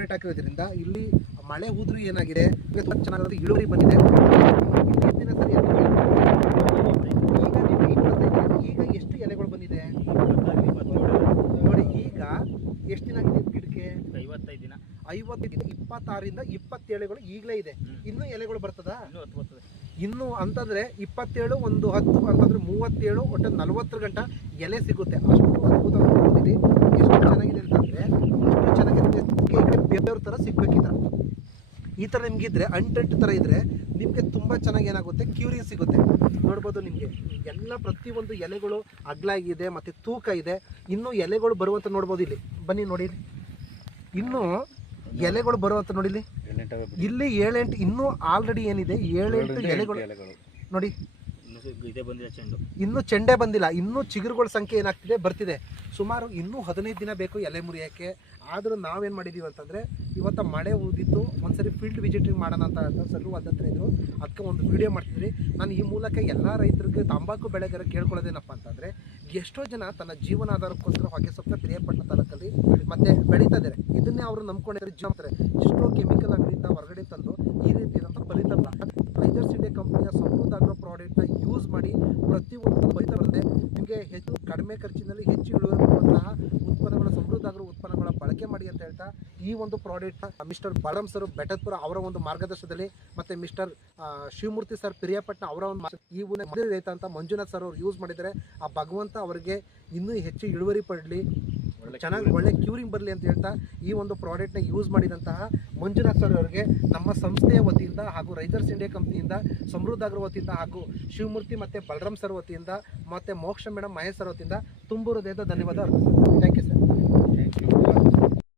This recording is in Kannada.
ಅಪ್ಡೇಟ್ ಹಾಕಿರೋದ್ರಿಂದ ಇಲ್ಲಿ ಮಳೆ ಉದುರು ಏನಾಗಿದೆ? ಚೆನ್ನಾಗಿ ಇಳುವರಿ ಬಂದಿದೆ. ಈಗ ಎಷ್ಟು ಎಲೆಗಳು ಬಂದಿದೆ? ನೋಡಿ ಈಗ ಎಷ್ಟು ದಿನ ಆಗಿದೆ ಗಿಡಕ್ಕೆ? ಐವತ್ತೈದು ದಿನ. ಇಪ್ಪತ್ತಾರರಿಂದ ಇಪ್ಪತ್ತೇಳುಗಳು ಈಗಲೇ ಇದೆ. ಇನ್ನೂ ಎಲೆಗಳು ಬರ್ತದಾ? ಇನ್ನೂ ಹತ್ತು ಬರ್ತದೆ. ಇನ್ನು ಅಂತಂದ್ರೆ ಇಪ್ಪತ್ತೇಳು ಒಂದು ಹತ್ತು ಅಂತಂದ್ರೆ ಮೂವತ್ತೇಳು ಒಟ್ಟು ನಲ್ವತ್ತು ಗಂಟ ಎಲೆ ಸಿಗುತ್ತೆ. ಅಷ್ಟು ಅದ್ಭುತವಾಗಿ ಬಂದಿದೆ ಎಷ್ಟು ಚೆನ್ನಾಗಿದೆ ಅಂತಂದ್ರೆ ಎಷ್ಟು ಚೆನ್ನಾಗಿದೆ ಬೇರೆಯವ್ರ ಥರ ಸಿಗ್ಬೇಕಿಲ್ಲ ಈ ಥರ ನಿಮಗಿದ್ರೆ ಅಂಟೆಂಟ್ ಥರ ಇದ್ರೆ ನಿಮಗೆ ತುಂಬ ಚೆನ್ನಾಗಿ ಏನಾಗುತ್ತೆ? ಕ್ಯೂರಿಯಸ್ ಸಿಗುತ್ತೆ. ನೋಡ್ಬೋದು ನಿಮಗೆ. ಎಲ್ಲ ಪ್ರತಿಯೊಂದು ಎಲೆಗಳು ಅಗ್ಲಾಗಿದೆ ಮತ್ತು ತೂಕ ಇದೆ. ಇನ್ನೂ ಎಲೆಗಳು ಬರುವಂತ ನೋಡ್ಬೋದು ಇಲ್ಲಿ. ಬನ್ನಿ ನೋಡಿ. ಇನ್ನೂ ಎಲೆಗಳು ಬರುವಂತ ನೋಡಿ ಇಲ್ಲಿ ಇಲ್ಲಿ ಏಳೆಂಟು ಇನ್ನೂ ಆಲ್ರೆಡಿ ಏನಿದೆ? ಏಳೆಂಟು ಎಲೆಗಳು. ನೋಡಿ. ಇನ್ನೂ ಚೆಂಡೆ ಬಂದಿಲ್ಲ. ಇನ್ನೂ ಚಿಗುರುಗಳ ಸಂಖ್ಯೆ ಏನಾಗ್ತಿದೆ? ಬರ್ತಿದೆ. ಸುಮಾರು ಇನ್ನೂ ಹದಿನೈದು ದಿನ ಬೇಕು ಎಲೆ ಮುರಿಯೋಕ್ಕೆ. ಆದರೂ ನಾವೇನು ಮಾಡಿದ್ದೀವಿ ಅಂತಂದರೆ, ಇವತ್ತು ಮಳೆ ಉದಿತ್ತು, ಒಂದ್ಸರಿ ಫೀಲ್ಡ್ ವಿಸಿಟಿಂಗ್ ಮಾಡೋಣ ಅಂತ ಸರ್ ಹತ್ರ ಇದ್ರು. ಅದಕ್ಕೆ ಒಂದು ವಿಡಿಯೋ ಮಾಡ್ತಿದ್ರಿ. ನಾನು ಈ ಮೂಲಕ ಎಲ್ಲ ರೈತರಿಗೆ ತಂಬಾಕು, ಬೆಳೆಗಾರ ಕೇಳ್ಕೊಳ್ಳೋದೇನಪ್ಪ ಅಂತಂದರೆ, ಎಷ್ಟೋ ಜನ ತನ್ನ ಜೀವನಾಧಾರಕ್ಕೋಸ್ಕರ ಹೊಗೆ ಸೊಪ್ಪು ಪ್ರಿಯಪಟ್ಟಣ ತಾಲೂಕಲ್ಲಿ ಮತ್ತೆ ಬೆಳೀತಾ ಇದ್ದಾರೆ ಇದನ್ನೇ ಅವರು ನಂಬ್ಕೊಂಡಿದ್ದಾರೆ ಜೀವ ಮಾಡ್ತಾರೆ ಎಷ್ಟೋ ಕೆಮಿಕಲ್ ಅಂಗಡಿಯಿಂದ ಹೊರಗಡೆ ತಂದು ಈ ರೀತಿ ಅಂತ ಫಲಿತ ರೈತರ್ಸ್ ಇಂಡಿಯಾ ಕಂಪನಿಯ ಸಮೃದ್ಧ ಪ್ರಾಡಕ್ಟ್ ಪ್ರಾಡಕ್ಟ್ನ ಯೂಸ್ ಮಾಡಿ ಪ್ರತಿಯೊಂದು ಫಲಿತ ನಿಮಗೆ ಹೆಚ್ಚು ಕಡಿಮೆ ಖರ್ಚಿನಲ್ಲಿ ಹೆಚ್ಚು ಇಳುವರಿ ಕೊಡುವಂತಹ ಉತ್ಪನ್ನಗಳ ಸಮೃದ್ಧ ಆಗಿರುವ ಉತ್ಪನ್ನಗಳ ಬಳಕೆ ಮಾಡಿ ಅಂತ ಹೇಳ್ತಾ ಈ ಒಂದು product mister Balam sir Betatpura ಅವರ ಒಂದು ಮಾರ್ಗದರ್ಶನದಲ್ಲಿ ಮತ್ತೆ ಮಿಸ್ಟರ್ ಶಿವಮೂರ್ತಿ ಸರ್ ಪಿರಿಯಾಪಟ್ನ ಅವರ ಒಂದು ಈ ಒಂದು ರೈತ ಅಂತ ಮಂಜುನಾಥ್ ಸರ್ ಅವರು ಯೂಸ್ ಮಾಡಿದರೆ ಆ ಭಗವಂತ ಅವರಿಗೆ ಇನ್ನೂ ಹೆಚ್ಚು ಇಳುವರಿ ಪಡಲಿ. ಚೆನ್ನಾಗಿ ಒಳ್ಳೆ ಕ್ಯೂರಿಂಗ್ ಬರಲಿ ಅಂತ ಹೇಳ್ತಾ ಈ ಒಂದು ಪ್ರಾಡಕ್ಟ್ನ ಯೂಸ್ ಮಾಡಿದಂತಹ ಮಂಜುನಾಥ್ ಸರ್ ಅವರಿಗೆ ನಮ್ಮ ಸಂಸ್ಥೆಯ ವತಿಯಿಂದ ಹಾಗೂ ರೈತರ್ಸ್ ಇಂಡಿಯಾ ಕಂಪ್ನಿಯಿಂದ, ಸಮೃದ್ಧ ಅಗ್ರ ವತಿಯಿಂದ ಹಾಗೂ ಶಿವಮೂರ್ತಿ ಮತ್ತು ಬಲರಾಮ್ ಸರ್ ವತಿಯಿಂದ ಮತ್ತು ಮೋಕ್ಷ ಮೇಡಮ್ ಮಹೇಶ್ ಸರ್ ವತಿಯಿಂದ ತುಂಬ ಹೃದಯದ ಧನ್ಯವಾದ thank you sir thank you